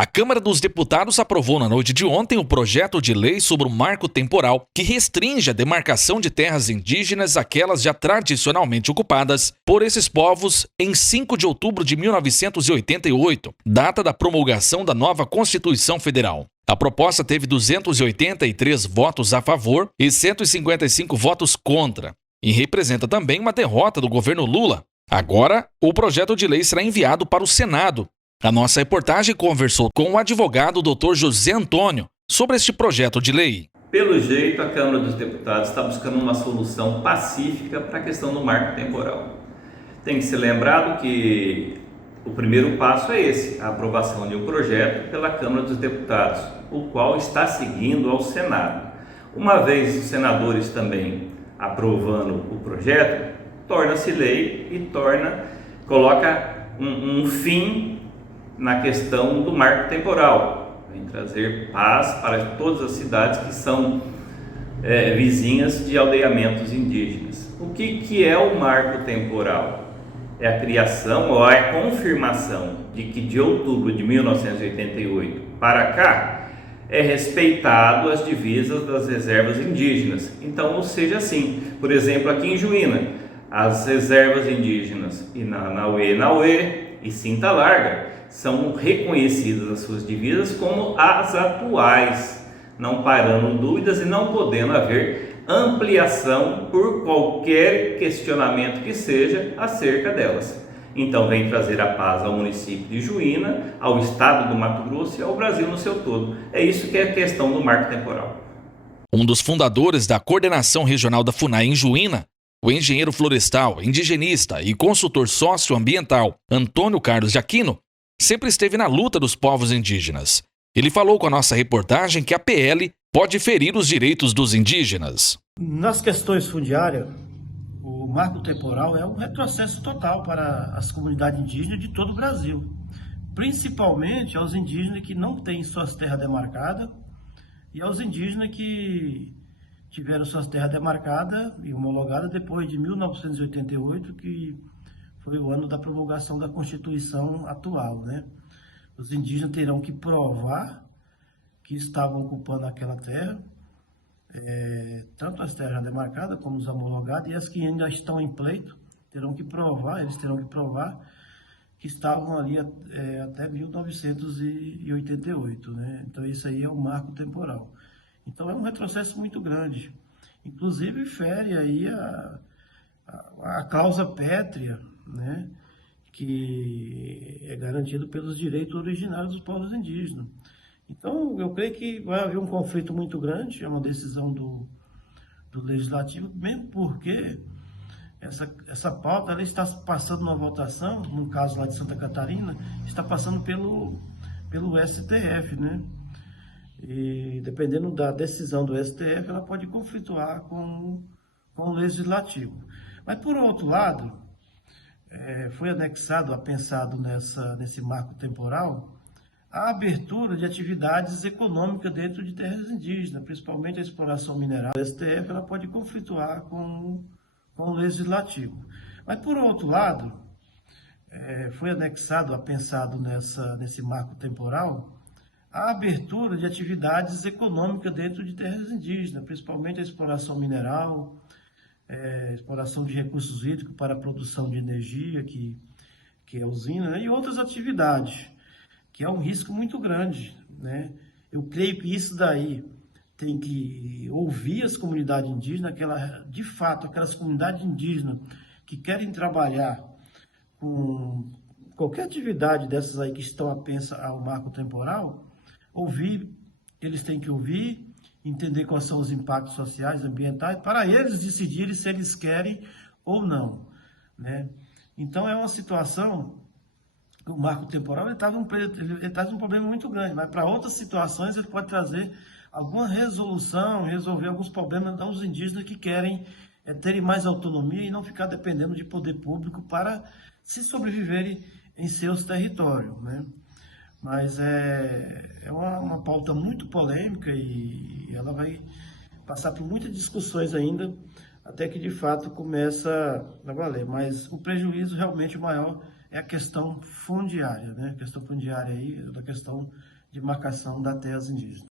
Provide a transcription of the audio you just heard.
A Câmara dos Deputados aprovou na noite de ontem o projeto de lei sobre o marco temporal que restringe a demarcação de terras indígenas àquelas já tradicionalmente ocupadas por esses povos em 5 de outubro de 1988, data da promulgação da nova Constituição Federal. A proposta teve 283 votos a favor e 155 votos contra, e representa também uma derrota do governo Lula. Agora, o projeto de lei será enviado para o Senado. A nossa reportagem conversou com o advogado Dr. José Antônio sobre este projeto de lei. Pelo jeito, a Câmara dos Deputados está buscando uma solução pacífica para a questão do marco temporal. Tem que ser lembrado que o primeiro passo é esse, a aprovação de um projeto pela Câmara dos Deputados, o qual está seguindo ao Senado. Uma vez os senadores também aprovando o projeto, torna-se lei e coloca um fim na questão do marco temporal, vem trazer paz para todas as cidades que são vizinhas de aldeamentos indígenas. O que é o marco temporal? É a criação ou a confirmação de que de outubro de 1988 para cá é respeitado as divisas das reservas indígenas. Então, ou seja assim, por exemplo, aqui em Juína, as reservas indígenas Inauê e Cinta Larga são reconhecidas as suas divisas como as atuais, não parando dúvidas e não podendo haver ampliação por qualquer questionamento que seja acerca delas. Então vem trazer a paz ao município de Juína, ao estado do Mato Grosso e ao Brasil no seu todo. É isso que é a questão do marco temporal. Um dos fundadores da coordenação regional da FUNAI em Juína, o engenheiro florestal, indigenista e consultor socioambiental Antônio Carlos de Aquino, sempre esteve na luta dos povos indígenas. Ele falou com a nossa reportagem que a PL pode ferir os direitos dos indígenas. Nas questões fundiárias, o marco temporal é um retrocesso total para as comunidades indígenas de todo o Brasil, principalmente aos indígenas que não têm suas terras demarcadas e aos indígenas que tiveram suas terras demarcadas e homologadas depois de 1988, que foi o ano da promulgação da Constituição atual, né? Os indígenas terão que provar que estavam ocupando aquela terra, tanto as terras demarcadas como as homologadas, e as que ainda estão em pleito terão que provar que estavam ali até 1988, né? Então isso aí é um marco temporal. Então é um retrocesso muito grande. Inclusive fere aí a causa pétrea, né, que é garantido pelos direitos originários dos povos indígenas. Então, eu creio que vai haver um conflito muito grande, é uma decisão do Legislativo, mesmo porque essa pauta ela está passando uma votação, no caso lá de Santa Catarina, está passando pelo STF, né? E dependendo da decisão do STF, ela pode conflituar com o Legislativo. Mas, por outro lado, foi anexado, pensado nesse marco temporal, a abertura de atividades econômicas dentro de terras indígenas, principalmente a exploração mineral. O STF ela pode conflituar com o Legislativo. Mas, por outro lado, foi anexado, pensado nesse marco temporal, a abertura de atividades econômicas dentro de terras indígenas, principalmente a exploração mineral, exploração de recursos hídricos para a produção de energia, que é a usina, né? E outras atividades, que é um risco muito grande, né? Eu creio que isso daí tem que ouvir as comunidades indígenas, de fato, aquelas comunidades indígenas que querem trabalhar com qualquer atividade dessas aí que estão apensa ao marco temporal, eles têm que ouvir, entender quais são os impactos sociais, ambientais, para eles decidirem se eles querem ou não, né? Então é uma situação, o marco temporal ele traz um problema muito grande, mas para outras situações ele pode trazer alguma resolução, resolver alguns problemas dos indígenas que querem terem mais autonomia e não ficar dependendo de poder público para se sobreviverem em seus territórios, né? Mas é uma pauta muito polêmica e ela vai passar por muitas discussões ainda, até que de fato começa a valer. Mas o prejuízo realmente maior é a questão fundiária, né? A questão fundiária aí, da questão de marcação das terras indígenas.